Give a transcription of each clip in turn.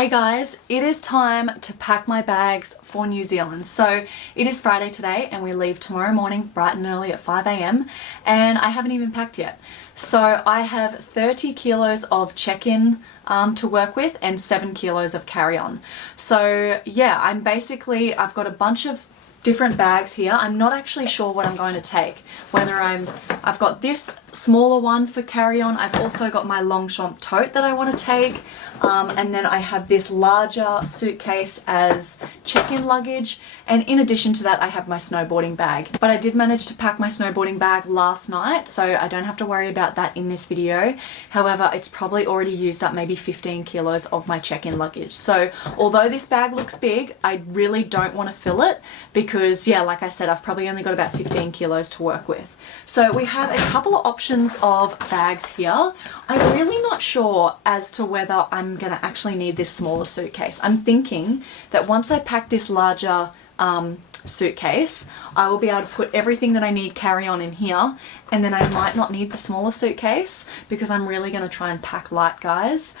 Hey guys, it is time to pack my bags for New Zealand. So it is Friday today and we leave tomorrow morning bright and early at 5 a.m. and I haven't even packed yet. So I have 30 kilos of check-in to work with and 7 kilos of carry-on. So yeah, I've got a bunch of different bags here. I'm not actually sure what I'm going to take. I've got this smaller one for carry-on. I've also got my Longchamp tote that I want to take. And then I have this larger suitcase as check-in luggage, and in addition to that I have my snowboarding bag. But I did manage to pack my snowboarding bag last night, so I don't have to worry about that in this video. However, it's probably already used up maybe 15 kilos of my check-in luggage. So although this bag looks big, I really don't want to fill it because, yeah, like I said, I've probably only got about 15 kilos to work with. So we have a couple of options of bags here. I'm really not sure as to whether I'm going to actually need this smaller suitcase. I'm thinking that once I pack this larger suitcase, I will be able to put everything that I need carry-on in here, and then I might not need the smaller suitcase because I'm really going to try and pack light, guys.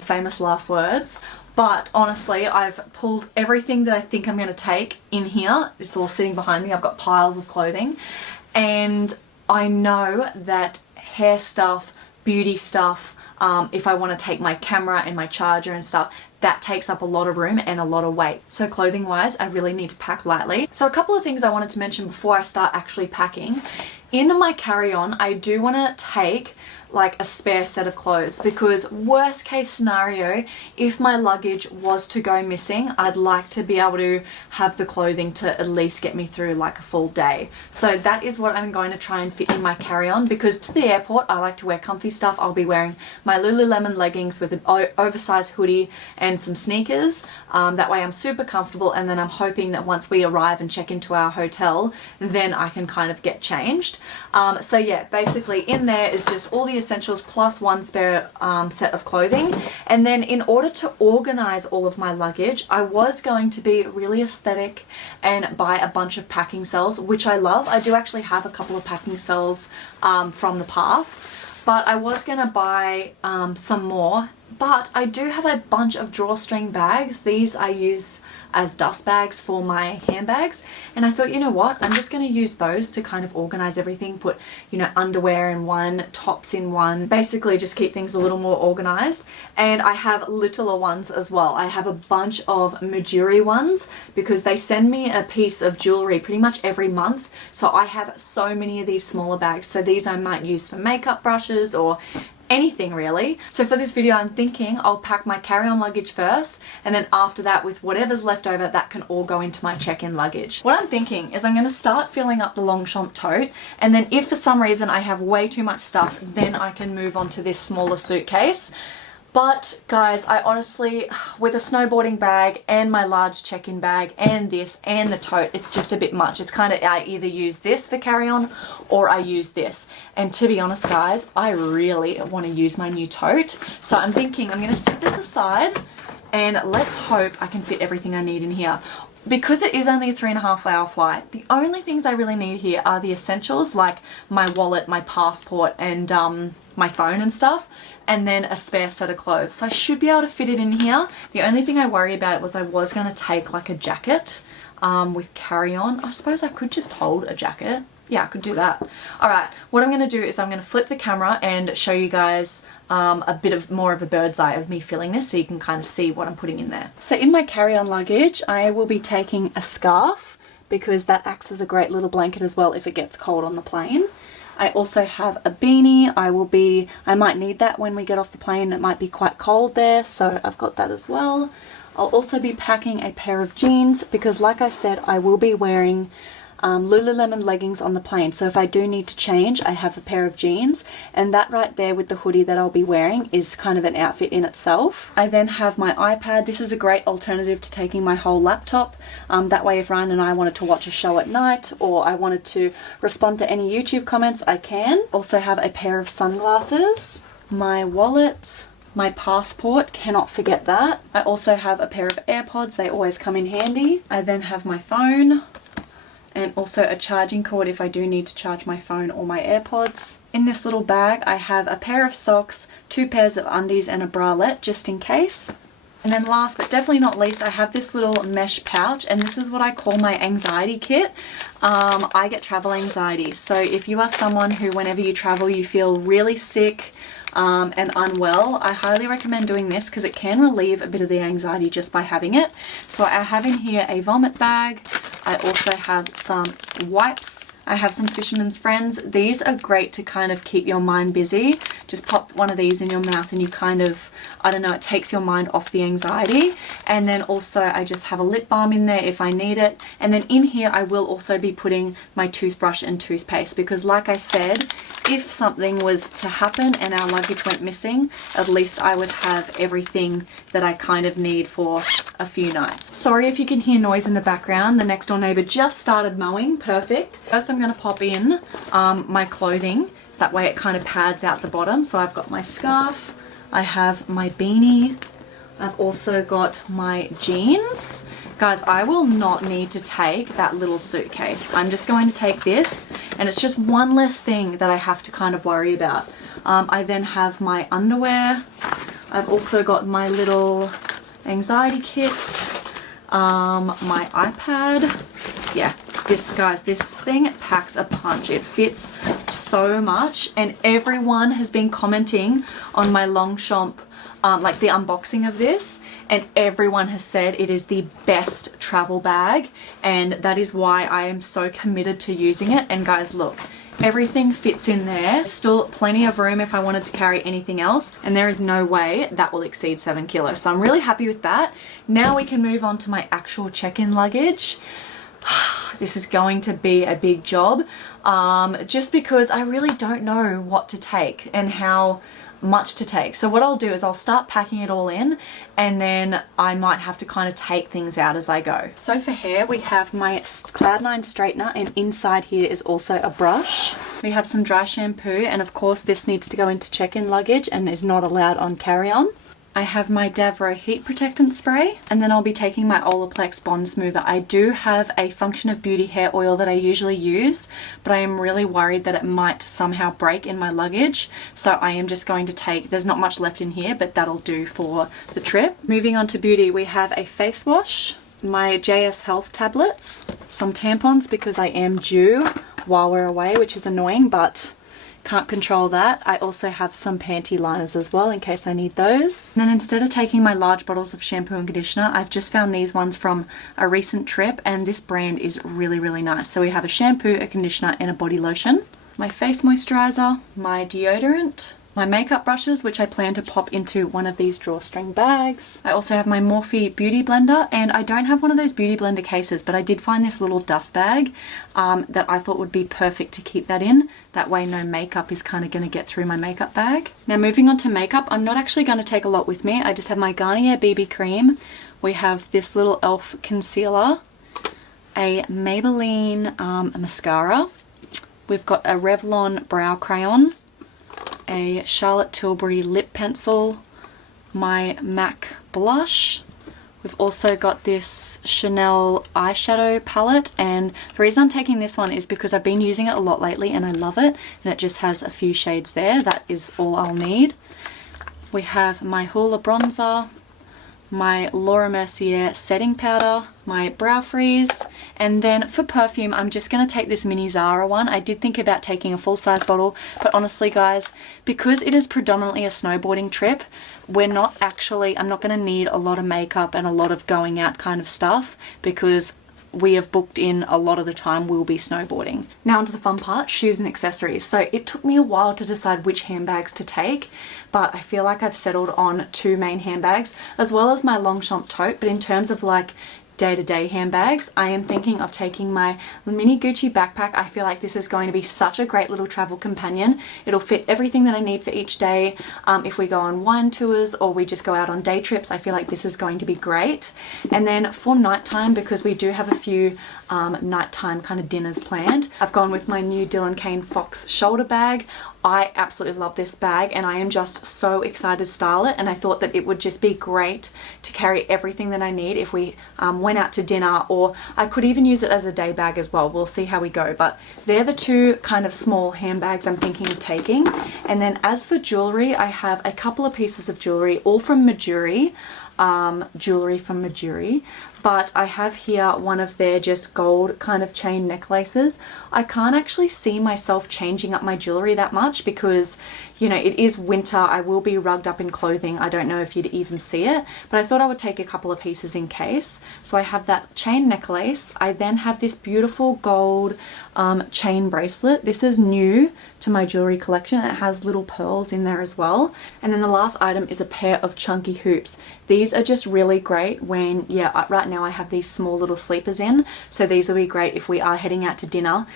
Famous last words. But honestly, I've pulled everything that I think I'm going to take in here. It's all sitting behind me. I've got piles of clothing. And I know that hair stuff, beauty stuff, if I want to take my camera and my charger and stuff, that takes up a lot of room and a lot of weight. So clothing wise, I really need to pack lightly. So a couple of things I wanted to mention before I start actually packing. In my carry-on, I do want to take like a spare set of clothes because worst case scenario, if my luggage was to go missing, I'd like to be able to have the clothing to at least get me through like a full day. So that is what I'm going to try and fit in my carry-on, because to the airport I like to wear comfy stuff. I'll be wearing my Lululemon leggings with an oversized hoodie and some sneakers. That way I'm super comfortable, and then I'm hoping that once we arrive and check into our hotel, then I can kind of get changed. So yeah, basically in there is just all the essentials plus one spare set of clothing. And then in order to organize all of my luggage, I was going to be really aesthetic and buy a bunch of packing cells, which I love. I do actually have a couple of packing cells from the past, but I was gonna buy some more. But I do have a bunch of drawstring bags. These I use as dust bags for my handbags, and I thought, you know what, I'm just going to use those to kind of organize everything, put, you know, underwear in one, tops in one, basically just keep things a little more organized. And I have littler ones as well. I have a bunch of Majuri ones because they send me a piece of jewelry pretty much every month, so I have so many of these smaller bags. So these I might use for makeup brushes or anything really. So for this video I'm thinking I'll pack my carry-on luggage first, and then after that, with whatever's left over, that can all go into my check-in luggage. What I'm thinking is I'm going to start filling up the Longchamp tote, and then if for some reason I have way too much stuff, then I can move on to this smaller suitcase. But guys, I honestly, with a snowboarding bag and my large check-in bag and this and the tote, it's just a bit much. It's kind of, I either use this for carry-on or I use this. And to be honest guys, I really want to use my new tote. So I'm thinking I'm going to set this aside and let's hope I can fit everything I need in here. Because it is only a 3.5-hour flight, the only things I really need here are the essentials like my wallet, my passport, and my phone and stuff, and then a spare set of clothes. So I should be able to fit it in here. The only thing I worry about was I was going to take like a jacket with carry-on. I suppose I could just hold a jacket. Yeah, I could do that. Alright, what I'm going to do is I'm going to flip the camera and show you guys a bit of more of a bird's eye of me filling this, so you can kind of see what I'm putting in there. So in my carry-on luggage, I will be taking a scarf because that acts as a great little blanket as well if it gets cold on the plane. I also have a beanie. I might need that when we get off the plane. It might be quite cold there, so I've got that as well. I'll also be packing a pair of jeans because, like I said, I will be wearing Lululemon leggings on the plane, so if I do need to change, I have a pair of jeans, and that right there with the hoodie that I'll be wearing is kind of an outfit in itself. I then have my iPad. This is a great alternative to taking my whole laptop. That way if Ryan and I wanted to watch a show at night, or I wanted to respond to any YouTube comments, I can. Also have a pair of sunglasses, my wallet, my passport, cannot forget that. I also have a pair of AirPods, they always come in handy. I then have my phone, and also a charging cord if I do need to charge my phone or my AirPods. In this little bag I have a pair of socks, 2 pairs of undies and a bralette just in case. And then last but definitely not least, I have this little mesh pouch, and this is what I call my anxiety kit. I get travel anxiety, so if you are someone who whenever you travel you feel really sick and unwell, I highly recommend doing this because it can relieve a bit of the anxiety just by having it. So I have in here a vomit bag. I also have some wipes. I have some Fisherman's Friends. These are great to kind of keep your mind busy. Just pop one of these in your mouth and you kind of, I don't know, it takes your mind off the anxiety. And then also I just have a lip balm in there if I need it. And then in here I will also be putting my toothbrush and toothpaste because like I said, if something was to happen and our luggage went missing, at least I would have everything that I kind of need for a few nights. Sorry if you can hear noise in the background. The next door neighbor just started mowing. Perfect. First I'm going to pop in my clothing. So that way it kind of pads out the bottom. So I've got my scarf. I have my beanie. I've also got my jeans. Guys, I will not need to take that little suitcase. I'm just going to take this, and it's just one less thing that I have to kind of worry about. I then have my underwear. I've also got my little anxiety kit, my iPad. Yeah, this thing packs a punch. It fits so much, and everyone has been commenting on my Longchamp like the unboxing of this, and everyone has said it is the best travel bag, and that is why I am so committed to using it. And guys, look, everything fits in there. Still plenty of room if I wanted to carry anything else, and there is no way that will exceed 7 kilos. So I'm really happy with that. Now we can move on to my actual check-in luggage. This is going to be a big job, just because I really don't know what to take and how much to take. So what I'll do is I'll start packing it all in, and then I might have to kind of take things out as I go. So for hair, we have my Cloud9 straightener, and inside here is also a brush. We have some dry shampoo, and of course this needs to go into check-in luggage and is not allowed on carry-on. I have my Davro heat protectant spray, and then I'll be taking my Olaplex Bond Smoother. I do have a Function of Beauty hair oil that I usually use, but I am really worried that it might somehow break in my luggage. So I am just going to take, there's not much left in here, but that'll do for the trip. Moving on to beauty, we have a face wash, my JS Health tablets, some tampons because I am due while we're away, which is annoying, but can't control that. I also have some panty liners as well in case I need those. And then instead of taking my large bottles of shampoo and conditioner, I've just found these ones from a recent trip, and this brand is really, really nice. So we have a shampoo, a conditioner, and a body lotion. My face moisturizer, my deodorant, my makeup brushes, which I plan to pop into one of these drawstring bags. I also have my Morphe beauty blender, and I don't have one of those beauty blender cases, but I did find this little dust bag that I thought would be perfect to keep that in. That way no makeup is kind of going to get through my makeup bag. Now moving on to makeup, I'm not actually going to take a lot with me. I just have my Garnier BB cream. We have this little e.l.f. concealer, a Maybelline mascara. We've got a Revlon brow crayon, a Charlotte Tilbury lip pencil, my MAC blush. We've also got this Chanel eyeshadow palette, and the reason I'm taking this one is because I've been using it a lot lately and I love it, and it just has a few shades there. That is all I'll need. We have my Hoola bronzer, my Laura Mercier setting powder, my brow freeze, and then for perfume I'm just going to take this mini Zara one. I did think about taking a full-size bottle, but honestly guys, because it is predominantly a snowboarding trip, I'm not going to need a lot of makeup and a lot of going out kind of stuff, because we have booked in a lot of the time we'll be snowboarding. Now onto the fun part, shoes and accessories. So it took me a while to decide which handbags to take, but I feel like I've settled on 2 main handbags, as well as my Longchamp tote. But in terms of like day-to-day handbags, I am thinking of taking my mini Gucci backpack. I feel like this is going to be such a great little travel companion. It'll fit everything that I need for each day. If we go on wine tours or we just go out on day trips, I feel like this is going to be great. And then for nighttime, because we do have a few nighttime kind of dinners planned, I've gone with my new Dylan Kane Fox shoulder bag. I absolutely love this bag, and I am just so excited to style it, and I thought that it would just be great to carry everything that I need if we went out to dinner, or I could even use it as a day bag as well. We'll see how we go, but they're the 2 kind of small handbags I'm thinking of taking. And then as for jewelry, I have a couple of pieces of jewelry, all from Majuri. jewelry from Majuri, but I have here one of their just gold kind of chain necklaces. I can't actually see myself changing up my jewelry that much because, you know, it is winter. I will be rugged up in clothing. I don't know if you'd even see it, but I thought I would take a couple of pieces in case. So I have that chain necklace. I then have this beautiful gold chain bracelet. This is new to my jewelry collection. It has little pearls in there as well. And then the last item is a pair of chunky hoops. These are just really great when, yeah, right now I have these small little sleepers in, so these will be great if we are heading out to dinner.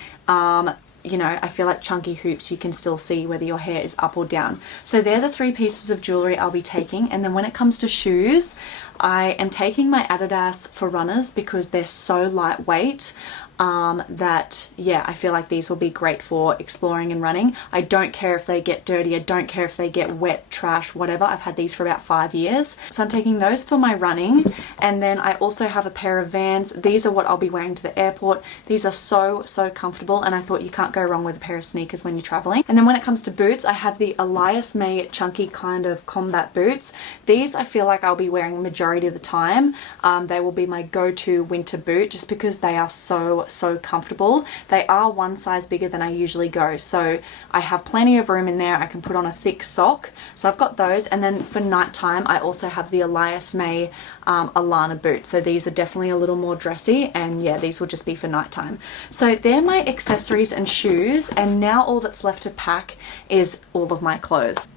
You know, I feel like chunky hoops, you can still see whether your hair is up or down. So they're the 3 pieces of jewelry I'll be taking. And then when it comes to shoes, I am taking my Adidas for runners because they're so lightweight. That, yeah, I feel like these will be great for exploring and running. I don't care if they get dirty. I don't care if they get wet, trash, whatever. I've had these for about 5 years. So I'm taking those for my running. And then I also have a pair of Vans. These are what I'll be wearing to the airport. These are so comfortable, and I thought you can't go wrong with a pair of sneakers when you're traveling. And then when it comes to boots, I have the Elias May chunky kind of combat boots. These I feel like I'll be wearing majority of the time. They will be my go-to winter boot just because they are so comfortable. They are one size bigger than I usually go, so I have plenty of room in there. I can put on a thick sock, so I've got those. And then for nighttime I also have the Elias May Alana boot, so these are definitely a little more dressy, and yeah, these will just be for nighttime. So they're my accessories and shoes, and now all that's left to pack is all of my clothes.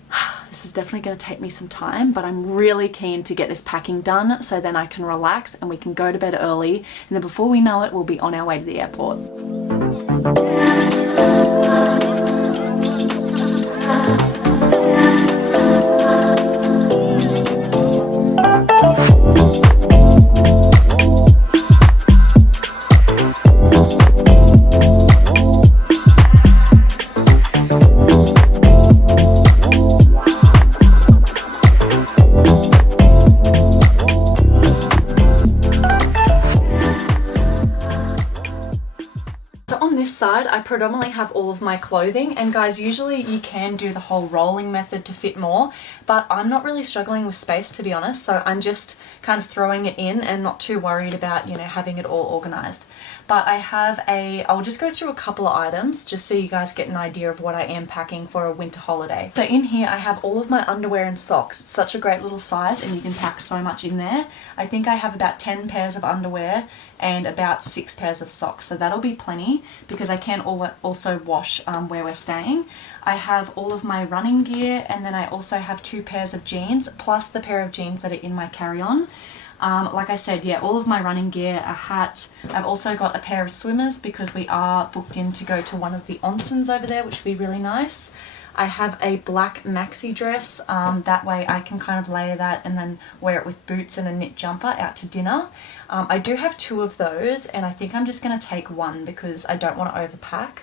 This is definitely going to take me some time, but I'm really keen to get this packing done so then I can relax and we can go to bed early, and then before we know it, we'll be on our way to the airport. I predominantly have all of my clothing, and guys, usually you can do the whole rolling method to fit more, but I'm not really struggling with space, to be honest, so I'm just kind of throwing it in and not too worried about, you know, having it all organized. But I'll just go through a couple of items just so you guys get an idea of what I am packing for a winter holiday. So in here I have all of my underwear and socks. It's such a great little size and you can pack so much in there. I think I have about 10 pairs of underwear and about 6 pairs of socks, so that'll be plenty because I can also wash where we're staying. I have all of my running gear, and then I also have 2 pairs of jeans plus the pair of jeans that are in my carry-on. Like I said, yeah, all of my running gear, a hat. I've also got a pair of swimmers because we are booked in to go to one of the onsens over there, which would be really nice. I have a black maxi dress, that way I can kind of layer that and then wear it with boots and a knit jumper out to dinner. I do have 2 of those, and I think I'm just going to take one because I don't want to overpack.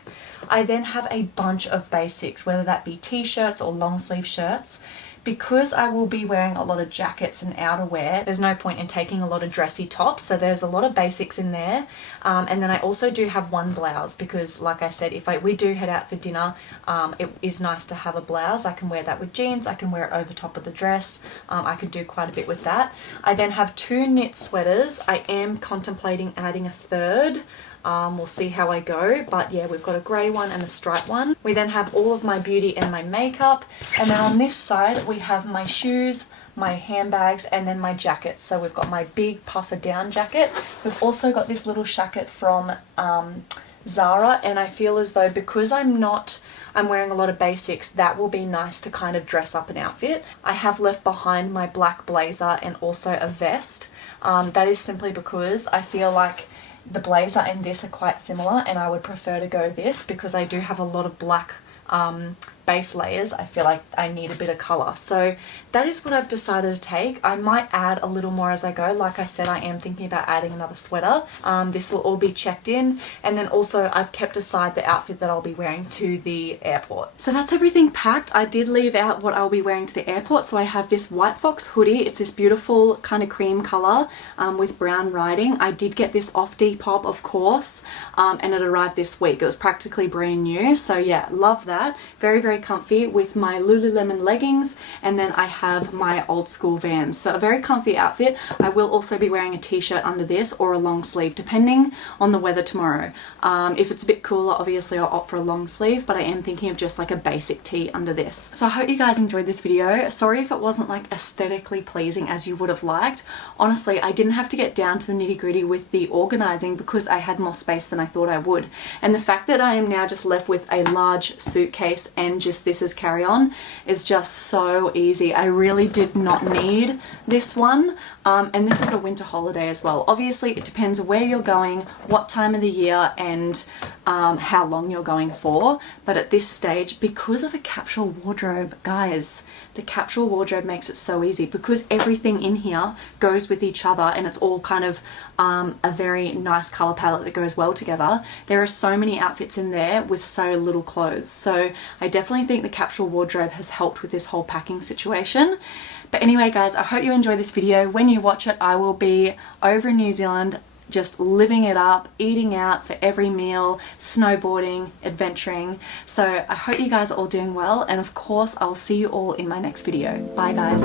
I then have a bunch of basics, whether that be t-shirts or long sleeve shirts. Because I will be wearing a lot of jackets and outerwear, there's no point in taking a lot of dressy tops, so there's a lot of basics in there. And then I also do have one blouse because, like I said, if we do head out for dinner, it is nice to have a blouse. I can wear that with jeans, I can wear it over top of the dress. I could do quite a bit with that. I then have 2 knit sweaters. I am contemplating adding a third. We'll see how I go, but yeah, we've got a grey one and a striped one. We then have all of my beauty and my makeup, and then on this side we have my shoes, my handbags, and then my jackets. So we've got my big puffer down jacket. We've also got this little jacket from Zara, and I feel as though because I'm wearing a lot of basics, that will be nice to kind of dress up an outfit. I have left behind my black blazer and also a vest. That is simply because I feel like the blazer and this are quite similar, and I would prefer to go this because I do have a lot of black base layers. I feel like I need a bit of colour. So that is what I've decided to take. I might add a little more as I go. Like I said, I am thinking about adding another sweater. This will all be checked in, and then also I've kept aside the outfit that I'll be wearing to the airport. So that's everything packed. I did leave out what I'll be wearing to the airport. So I have this White Fox hoodie. It's this beautiful kind of cream colour with brown writing. I did get this off Depop, of course, and it arrived this week. It was practically brand new. So yeah, love that. Very very comfy with my Lululemon leggings, and then I have my old school Vans. So a very comfy outfit. I will also be wearing a t-shirt under this or a long sleeve depending on the weather tomorrow. If it's a bit cooler, obviously I'll opt for a long sleeve, but I am thinking of just like a basic tee under this. So I hope you guys enjoyed this video. Sorry if it wasn't like aesthetically pleasing as you would have liked. Honestly, I didn't have to get down to the nitty-gritty with the organizing because I had more space than I thought I would. And the fact that I am now just left with a large suitcase and just this as carry-on is just so easy. I really did not need this one. And this is a winter holiday as well. Obviously it depends where you're going, what time of the year, and how long you're going for. But at this stage, because of a capsule wardrobe, guys, the capsule wardrobe makes it so easy because everything in here goes with each other and it's all kind of a very nice color palette that goes well together. There are so many outfits in there with so little clothes. So I definitely think the capsule wardrobe has helped with this whole packing situation. But anyway guys, I hope you enjoyed this video. When you watch it, I will be over in New Zealand just living it up, eating out for every meal, snowboarding, adventuring. So I hope you guys are all doing well, and of course I will see you all in my next video. Bye guys.